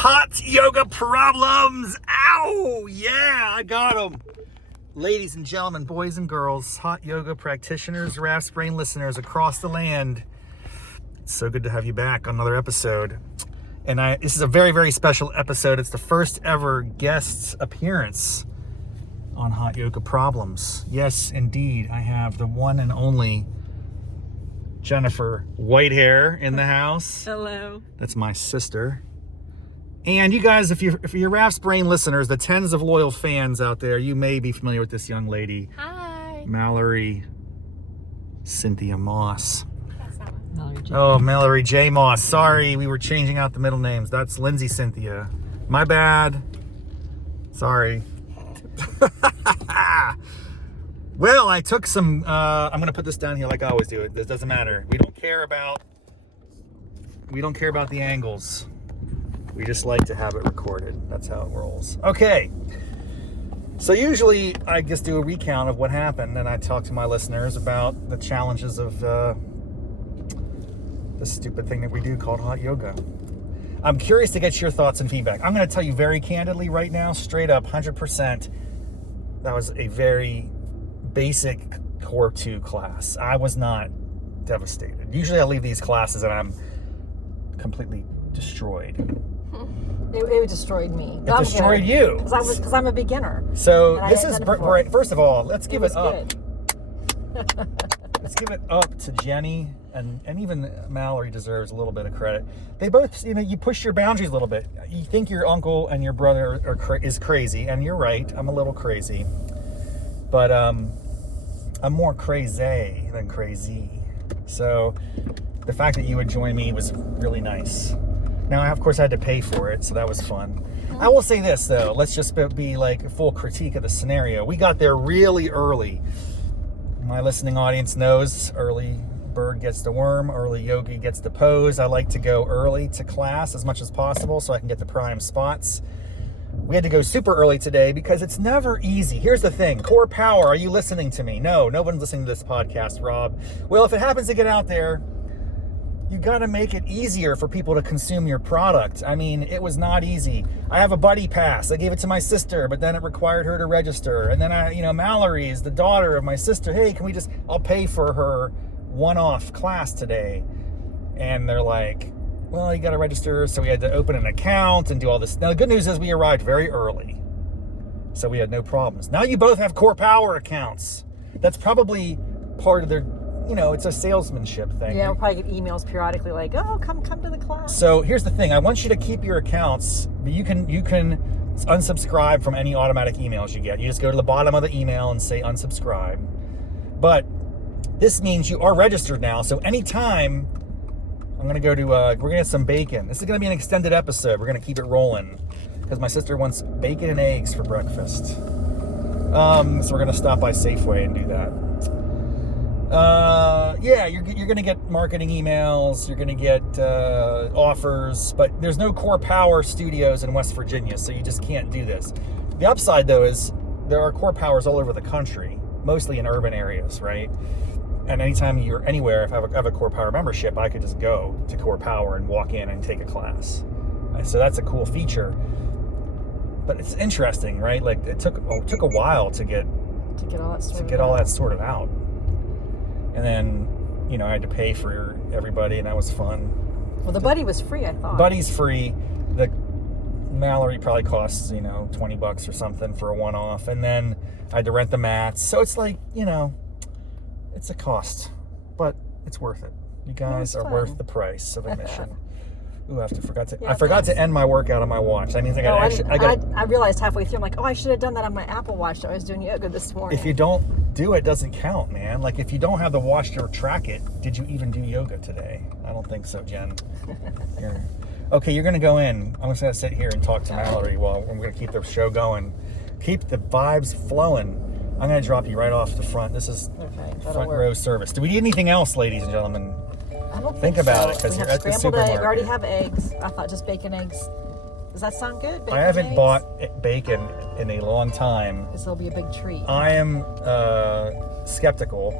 hot yoga problems. Ow! Yeah, I got them. Ladies and gentlemen, boys and girls, hot yoga practitioners, Raff's Brain listeners across the land. It's so good to have you back on another episode. And this is a very, very special episode. It's the first ever guest appearance on Hot Yoga Problems. Yes, indeed, I have the one and only Jenn Whitehair in the house. Hello. That's my sister. And you guys, if you're Raff's Brain listeners, the tens of loyal fans out there, you may be familiar with this young lady. Hi. Mallory Cynthia Moss. Mallory J. Oh, Mallory J. Moss. Sorry, we were changing out the middle names. That's Lindsay Cynthia. My bad. Sorry. Well, I took some, I'm going to put this down here like I always do. It doesn't matter. We don't care about the angles. We just like to have it recorded. That's how it rolls. Okay. So usually I just do a recount of what happened, and I talk to my listeners about the challenges of this stupid thing that we do called hot yoga. I'm curious to get your thoughts and feedback. I'm going to tell you very candidly right now, straight up, 100%, that was a very basic Core 2 class. I was not devastated. Usually I leave these classes and I'm completely destroyed. It destroyed me. It destroyed you. Because I'm a beginner. So this is, first of all, let's give it up. Good. Let's give it up to Jenny, and even Mallory deserves a little bit of credit. They both, you push your boundaries a little bit. You think your uncle and your brother is crazy, and you're right. I'm a little crazy. But I'm more crazy than crazy. So the fact that you would join me was really nice. Now, of course, I had to pay for it, so that was fun. I will say this, though. Let's just be like a full critique of the scenario. We got there really early. My listening audience knows early bird gets the worm, early yogi gets the pose. I like to go early to class as much as possible so I can get the prime spots. We had to go super early today because it's never easy. Here's the thing. CorePower, are you listening to me? No one's listening to this podcast, Rob. Well, if it happens to get out there, you got to make it easier for people to consume your product. I mean, it was not easy. I have a buddy pass. I gave it to my sister, but then it required her to register. And then Mallory is the daughter of my sister. Hey, I'll pay for her one-off class today. And they're like, well, you got to register. So we had to open an account and do all this. Now, the good news is we arrived very early. So we had no problems. Now you both have CorePower accounts. That's probably part of their, it's a salesmanship thing. Yeah, we'll probably get emails periodically like, oh, come to the class. So here's the thing. I want you to keep your accounts, but you can unsubscribe from any automatic emails you get. You just go to the bottom of the email and say unsubscribe. But this means you are registered now. So anytime I'm going to go to, we're going to get some bacon. This is going to be an extended episode. We're going to keep it rolling because my sister wants bacon and eggs for breakfast. So we're going to stop by Safeway and do that. You're going to get marketing emails, you're going to get offers, but there's no CorePower studios in West Virginia, so you just can't do this. The upside, though, is there are CorePowers all over the country, mostly in urban areas, right? And anytime you're anywhere, if I have a CorePower membership, I could just go to CorePower and walk in and take a class. So that's a cool feature. But it's interesting, right? Like it took a while to get all that sorted out. And then, I had to pay for everybody, and that was fun. Well, the buddy was free, I thought. Buddy's free. The Mallory probably costs, $20 or something for a one-off. And then I had to rent the mats. So it's like, it's a cost, but it's worth it. You guys are worth the price of admission. Ooh, I forgot to end my workout on my watch. That means I realized halfway through, I'm like, I should have done that on my Apple Watch. I was doing yoga this morning. If you don't do it, doesn't count, man. Like, if you don't have the watch to track it, did you even do yoga today? I don't think so, Jen. Okay, you're going to go in. I'm just going to sit here and talk to Mallory while we're going to keep the show going. Keep the vibes flowing. I'm going to drop you right off the front. This is front row service. Do we need anything else, ladies and gentlemen? I don't think about it, because you're at the supermarket. We already have eggs. I thought just bacon, eggs. Does that sound good? I haven't bought bacon in a long time. This will be a big treat. I am skeptical.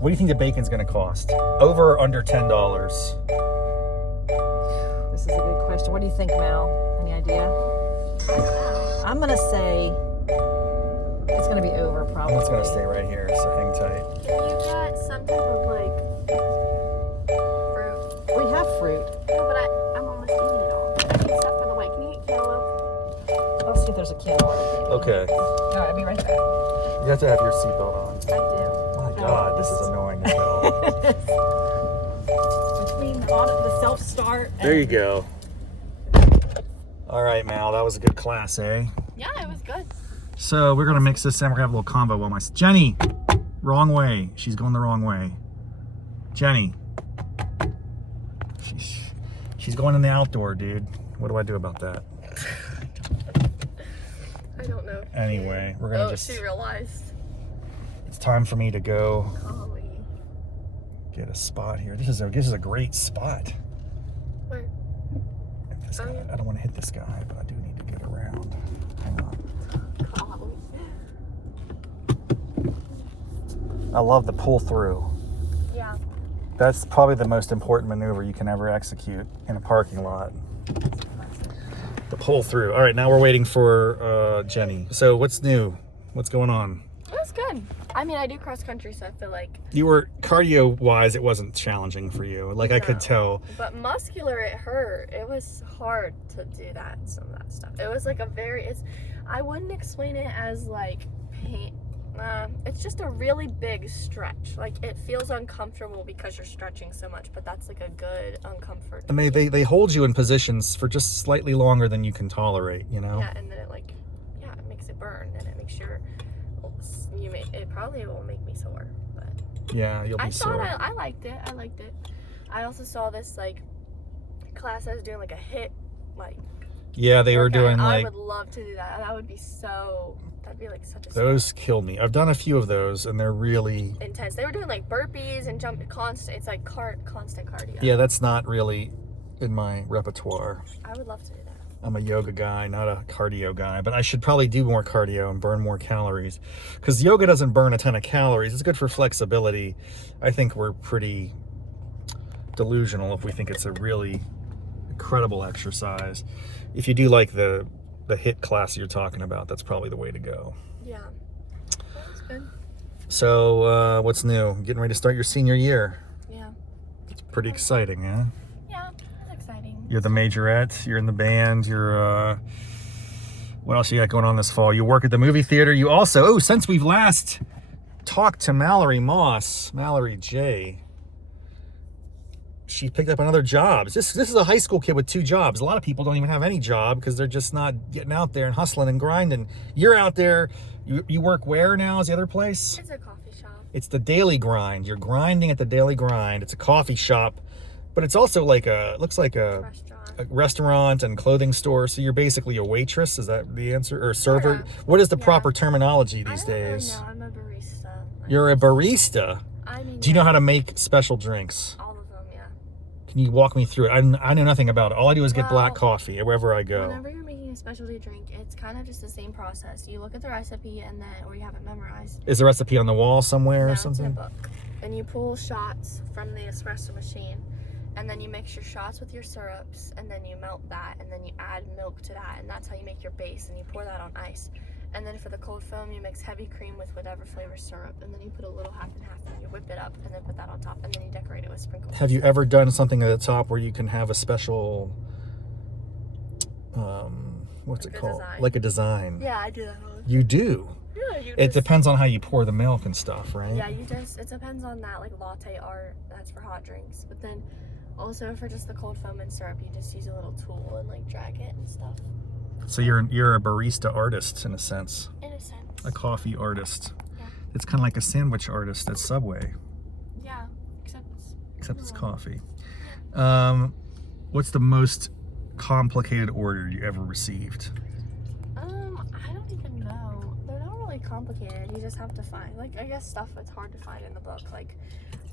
What do you think the bacon's going to cost? Over or under $10? This is a good question. So what do you think, Mal? Any idea? I'm gonna say it's gonna be over probably. It's gonna stay right here, so hang tight. Can you get some type of like fruit? We have fruit. No, but I'm almost eating it all. Except for the white. Can you eat cantaloupe? Let's see if there's a cantaloupe. Okay. All right, I'll be right back. You have to have your seatbelt on. I do. My God, this is annoying as hell. Between the self-start and... There you go. All right, Mal, that was a good class, eh? Yeah, it was good. So we're gonna mix this in. We're gonna have a little combo while my Jenny, wrong way. She's going the wrong way. Jenny, she's going in the outdoor, dude. What do I do about that? I don't know. Anyway, we're gonna She realized. It's time for me to go Golly. get a spot here. This is a great spot. Where? This guy, I don't want to hit this guy, but I do need to get around. Hang on. Golly. I love the pull through. Yeah. That's probably the most important maneuver you can ever execute in a parking lot. The pull through. All right, now we're waiting for Jenny. So what's new? What's going on? It was good. I mean, I do cross country, so I feel like. You were cardio-wise, it wasn't challenging for you. Like I could tell. But muscular, it hurt. It was hard to do that. Some of that stuff. It was like I wouldn't explain it as like pain. It's just a really big stretch. Like it feels uncomfortable because you're stretching so much, but that's like a good uncomfort. And they hold you in positions for just slightly longer than you can tolerate, you know? Yeah, and then it makes it burn, and it makes sure it probably will make me sore, but yeah, you'll be sore. I liked it. I also saw this like class I was doing like a hit like. Yeah, they were doing like. I would love to do that. That'd be like such a. Those killed me. I've done a few of those, and they're really intense. They were doing like burpees and jump constant. It's like constant cardio. Yeah, that's not really in my repertoire. I would love to do that. I'm a yoga guy, not a cardio guy, but I should probably do more cardio and burn more calories, because yoga doesn't burn a ton of calories. It's good for flexibility. I think we're pretty delusional if we think it's a really incredible exercise. If you do like the HIIT class you're talking about, that's probably the way to go. Yeah, that's good. So what's new? Getting ready to start your senior year. Yeah. It's pretty exciting, yeah? Yeah, it's exciting. You're the majorette, you're in the band, you're what else you got going on this fall? You work at the movie theater. You also, since we've last talked to Mallory Moss, Mallory J, she picked up another job. This is a high school kid with 2 jobs. A lot of people don't even have any job because they're just not getting out there and hustling and grinding. You're out there. You work where now is the other place? It's a coffee shop. It's the Daily Grind. You're grinding at the Daily Grind. It's a coffee shop, but it's also like looks like a restaurant and clothing store. So you're basically a waitress. Is that the answer? Or a server? Yeah. What is the proper terminology these days? I don't really know. I'm a barista. You're a barista. I mean, Do you know how to make special drinks? All of them, yeah. Can you walk me through it? I know nothing about it. All I do is get black coffee wherever I go. Whenever you're making a specialty drink, it's kind of just the same process. You look at the recipe or you have it memorized. Is the recipe on the wall somewhere or It's in a something? book. And you pull shots from the espresso machine, and then you mix your shots with your syrups, and then you melt that, and then you add milk to that, and that's how you make your base, and you pour that on ice. And then for the cold foam, you mix heavy cream with whatever flavor syrup, and then you put a little half and half, and you whip it up, and then put that on top, and then you decorate it with sprinkles. Have you ever done something at the top where you can have a special, what's it called? Like a design. Yeah, I do that all the time. You do? Yeah, It depends on how you pour the milk and stuff, right? Yeah, it depends on that, like latte art, that's for hot drinks. But then also for just the cold foam and syrup, you just use a little tool and like drag it and stuff. So you're a barista artist in a sense. In a sense. A coffee artist. Yeah. It's kind of like a sandwich artist at Subway, Yeah, except it's coffee. What's the most complicated order you ever received? I don't even know. They're not really complicated. You just have to find, like, I guess stuff that's hard to find in the book, like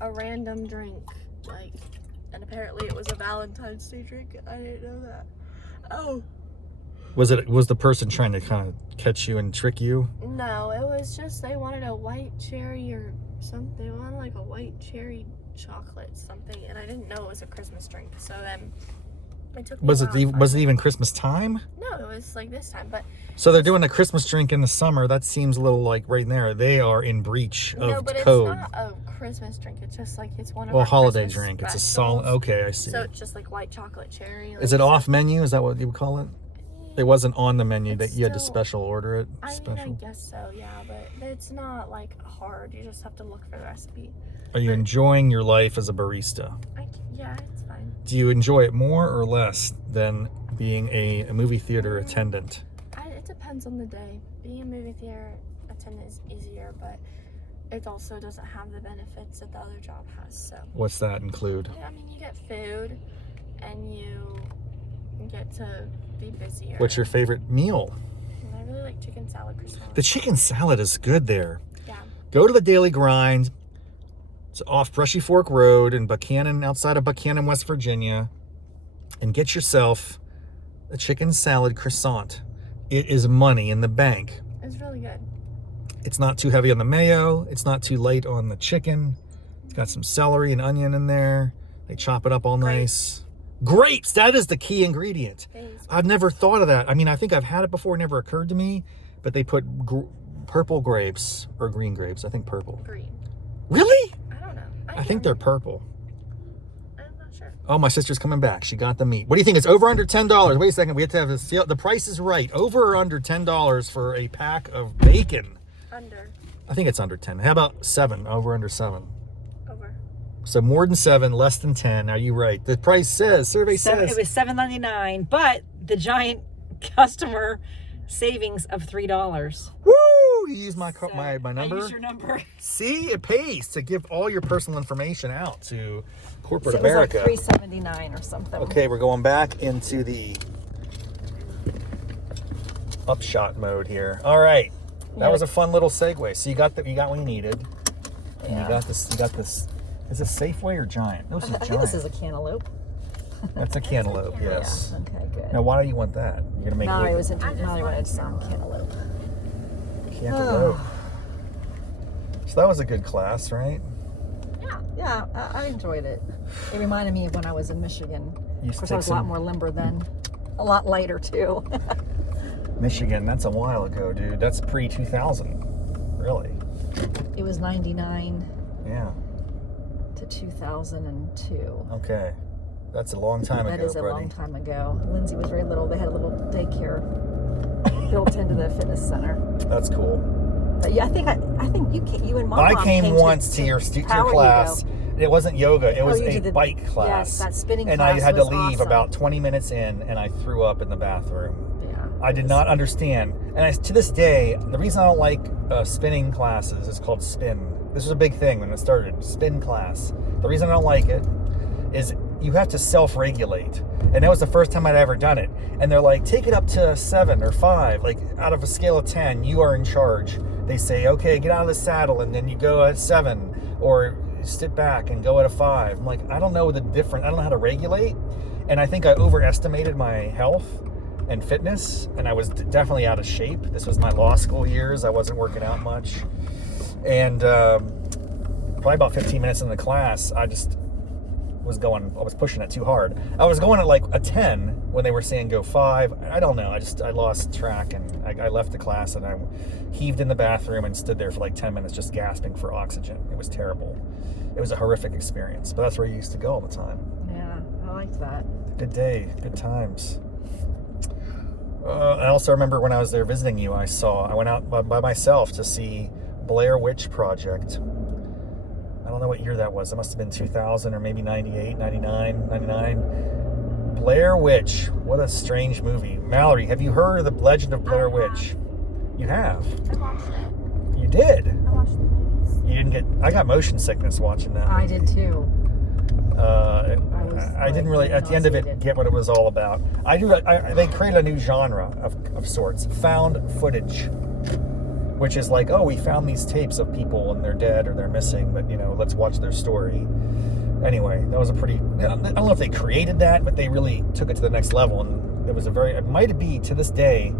a random drink, like, and apparently it was a Valentine's Day drink. I didn't know that. Oh. Was the person trying to kind of catch you and trick you? No, it was just they wanted a white cherry or something. They wanted like a white cherry chocolate something, and I didn't know it was a Christmas drink. So then It took me a while to find Was it even Christmas time? No, it was like this time, but So they're doing a Christmas drink in the summer. That seems a little like right in there. They are in breach of no, but code. it's not a Christmas drink. It's just like it's one of Well, our holiday Christmas drink. It's a specials. solid. Okay, I see. So it's just like white chocolate cherry. Is it off menu? Is that what you would call it? It wasn't on the menu. That you had to still- special order it. I Special. mean, I guess so, yeah, but it's not like hard. You just have to look for the recipe. Are you enjoying your life as a barista? Yeah, it's fine. Do you enjoy it more or less than being a movie theater attendant? It depends on the day. Being a movie theater attendant is easier, but it also doesn't have the benefits that the other job has. So What's that include? I mean, you get food, and you get to be busier. What's your favorite meal? I really like chicken salad croissant. The chicken salad is good there. Yeah. Go to the Daily Grind. It's off Brushy Fork Road in Buchanan, outside of Buchanan, West Virginia, and get yourself a chicken salad croissant. It is money in the bank. It's really good. It's not too heavy on the mayo. It's not too light on the chicken. It's got some celery and onion in there. They chop it up all nice. Grapes, that is the key ingredient. Thanks. I've never thought of that. I mean, I think I've had it before, it never occurred to me, but they put purple grapes or green grapes. I think purple. Green. Really? I don't know. I think they're purple. I'm not sure. Oh, my sister's coming back. She got the meat. What do you think? It's over under $10. Wait a second. We have to have this. The price is right. Over or under $10 for a pack of bacon? Under. I think it's under 10. How about 7? Over under 7. Over. So more than 7, less than 10. Are you right? The price says, survey says. It was $7.99, but the giant customer savings of $3. Woo! You use my number? I use your number. See, it pays to give all your personal information out to corporate So it was America. like $3.79 or something. Okay, we're going back into the upshot mode here. All right. That was a fun little segue. So you got what you needed. And Yeah. you got this. Is this Safeway or Giant? No, this is I Giant. think this is a cantaloupe. That's a cantaloupe, yes. Yeah. Okay, good. Now, why do you want that? You're gonna make Mallory it was into I just Mallory wanted wanted some cantaloupe. cantaloupe. So that was a good class, right? Yeah. Yeah, I enjoyed it. It reminded me of when I was in Michigan. You Of course, I was a lot more limber then. A lot lighter, too. Michigan, that's a while ago, dude. That's pre-2000, really. It was 99 Yeah. to 2002. Okay. That's a long time That ago, is a buddy. long time ago. Lindsay was very little. They had a little daycare built into the fitness center. That's cool. But yeah, I think you and Mom I came once to your Power class. Yoga. It wasn't yoga. It was you a did the- bike class. Yes, that spinning and class I had to was leave awesome. about 20 minutes in, and I threw up in the bathroom. Yeah. I did not understand. And to this day, the reason I don't like spinning classes is called spin. This was a big thing when it started, spin class. The reason I don't like it is you have to self-regulate. And that was the first time I'd ever done it. And they're like, take it up to 7 or 5. Like, out of a scale of 10, you are in charge. They say, okay, get out of the saddle, and then you go at 7. Or sit back and go at a 5. I'm like, I don't know the difference. I don't know how to regulate. And I think I overestimated my health and fitness. And I was definitely out of shape. This was my law school years. I wasn't working out much. And probably about 15 minutes in the class, I was pushing it too hard. I was going at like a 10 when they were saying go 5. I don't know. I lost track, and I left the class, and I heaved in the bathroom and stood there for like 10 minutes just gasping for oxygen. It was terrible. It was a horrific experience, but that's where I used to go all the time. Yeah, I liked that. Good day, good times. I also remember when I was there visiting you, I went out by myself to see Blair Witch Project. I don't know what year that was. It must have been 2000 or maybe 98, 99, 99. Blair Witch. What a strange movie. Mallory, have you heard of the legend of Blair Witch? You have? I watched it. You did? I watched the movies. You didn't get... I got motion sickness watching that movie. I did too. I didn't really, at the end of it, nauseated. get what it was all about. They created a new genre of sorts. Found footage. Which is like, oh, we found these tapes of people and they're dead or they're missing, but, let's watch their story. Anyway, that was a pretty... I don't know if they created that, but they really took it to the next level. And it might be, to this day,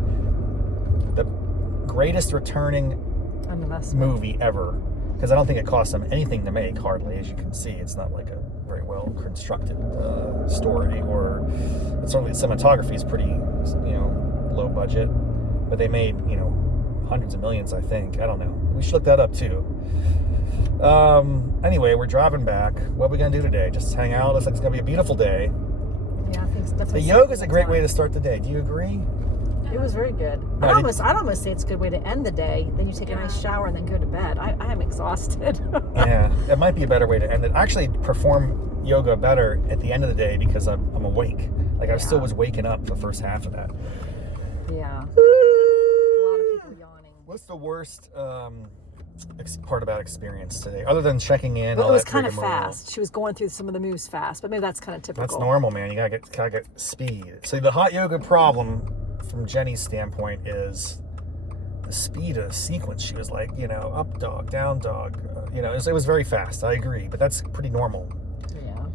the greatest returning movie ever. Because I don't think it cost them anything to make, hardly. As you can see, it's not like a very well constructed story, or certainly the cinematography is pretty, low budget, but they made, hundreds of millions, I think. I don't know. We should look that up too. Anyway, we're driving back. What are we gonna do today? Just hang out? Looks like it's gonna be a beautiful day. Yeah, I think it's definitely. The yoga is a great way to start the day. Do you agree? It was very good. No, I'd almost say it's a good way to end the day. Then you take a nice shower and then go to bed. I am exhausted. Yeah, it might be a better way to end it. I actually perform yoga better at the end of the day because I'm awake. Like I still was waking up the first half of that. Yeah. A lot of people yawning. What's the worst part about experience today, other than checking in? But it was kind of fast. She was going through some of the moves fast, but maybe that's kind of typical. That's normal, man. You gotta get speed. So the hot yoga problem, from Jenny's standpoint, is the speed of the sequence. She was like, up dog, down dog. It was very fast. I agree, but that's pretty normal. Yeah.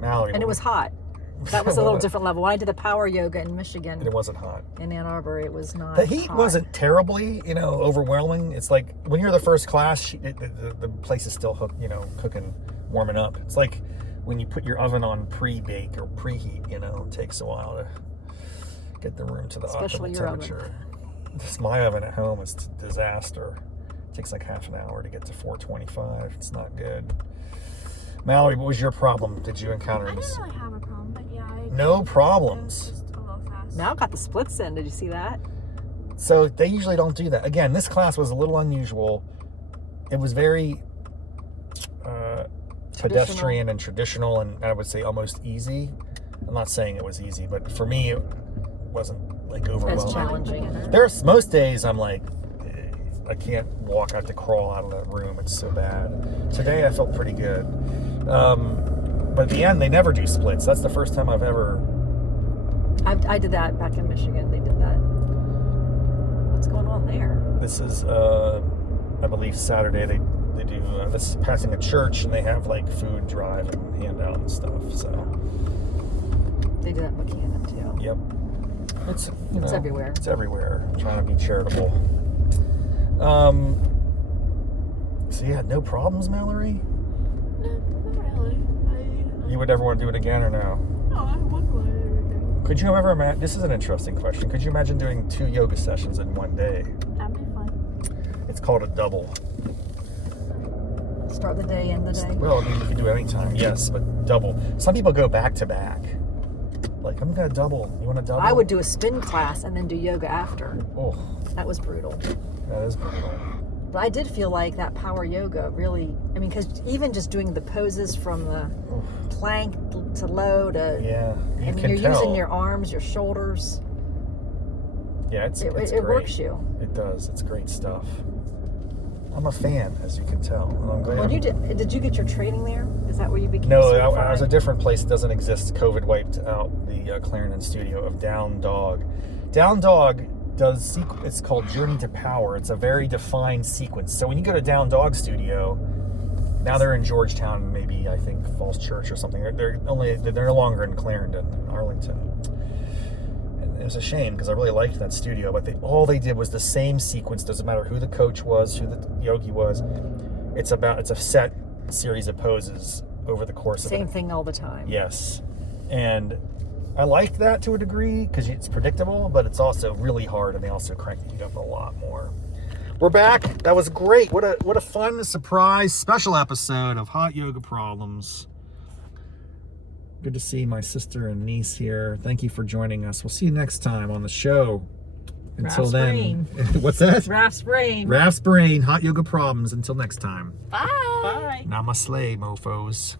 Mallory. And it was hot. That was a little different level. When I did the power yoga in Michigan. And it wasn't hot. In Ann Arbor, it was not. The heat hot. wasn't terribly, overwhelming. It's like when you're the first class, the place is still cooking, warming up. It's like when you put your oven on pre-bake or preheat. It takes a while to get the room to the Especially optimal your temperature. oven. This my oven at home is a disaster. It takes like half an hour to get to 425. It's not good. Mallory, what was your problem? Did you encounter I this? didn't really have a problem, but yeah. No problems. It was just a little fast. Now got the splits in. Did you see that? So they usually don't do that. Again, this class was a little unusual. It was very pedestrian and traditional, and I would say almost easy. I'm not saying it was easy, but for me, it wasn't like overwhelming. It's challenging. There's most days I'm like, I can't walk. I have to crawl out of that room. It's so bad. Today I felt pretty good. But at the end, they never do splits. That's the first time I've ever. I did that back in Michigan. They did that. What's going on there? This is, I believe, Saturday. They do. This is passing a church, and they have like food drive and handout and stuff. So. They do that in Buchanan too. Yep. It's everywhere. It's everywhere. I'm trying to be charitable. So yeah, no problems, Mallory? No, not really. You would ever want to do it again or no? No, I wouldn't want to do it again. Could you ever imagine, this is an interesting question, could you imagine doing 2 yoga sessions in one day? That'd be fun. It's called a double. Start the day, end the day. Well, I mean, you can do it anytime, yes, but double. Some people go back to back. Like, I'm going to double. You want to double? I would do a spin class and then do yoga after. Oh, That was brutal. that is brutal. But I did feel like that power yoga really, because even just doing the poses from the plank to low to, Yeah, you and can you're tell. using your arms, your shoulders. Yeah, it's It great. works you. It does. It's great stuff. I'm a fan, as you can tell. And I'm glad. Well, did you get your training there? Is that where you became No, certified? I was a different place. It doesn't exist. COVID wiped out the Clarendon studio of Down Dog. Down Dog does, it's called Journey to Power. It's a very defined sequence. So when you go to Down Dog Studio, now they're in Georgetown, maybe, I think, Falls Church or something. They're no longer in Clarendon, Arlington. And it was a shame because I really liked that studio, but all they did was the same sequence. Doesn't matter who the coach was, who the yogi was. It's a set series of poses over the course of Same thing all the time. Yes. And I liked that to a degree because it's predictable, but it's also really hard, and they also crank the heat up a lot more. We're back. That was great. What a fun surprise special episode of Hot Yoga Problems. Good to see my sister and niece here. Thank you for joining us. We'll see you next time on the show. Until Raff's then, brain. What's that? Raff's brain. Raff's brain. Hot Yoga Problems. Until next time. Bye. Bye. Namaste, mofos.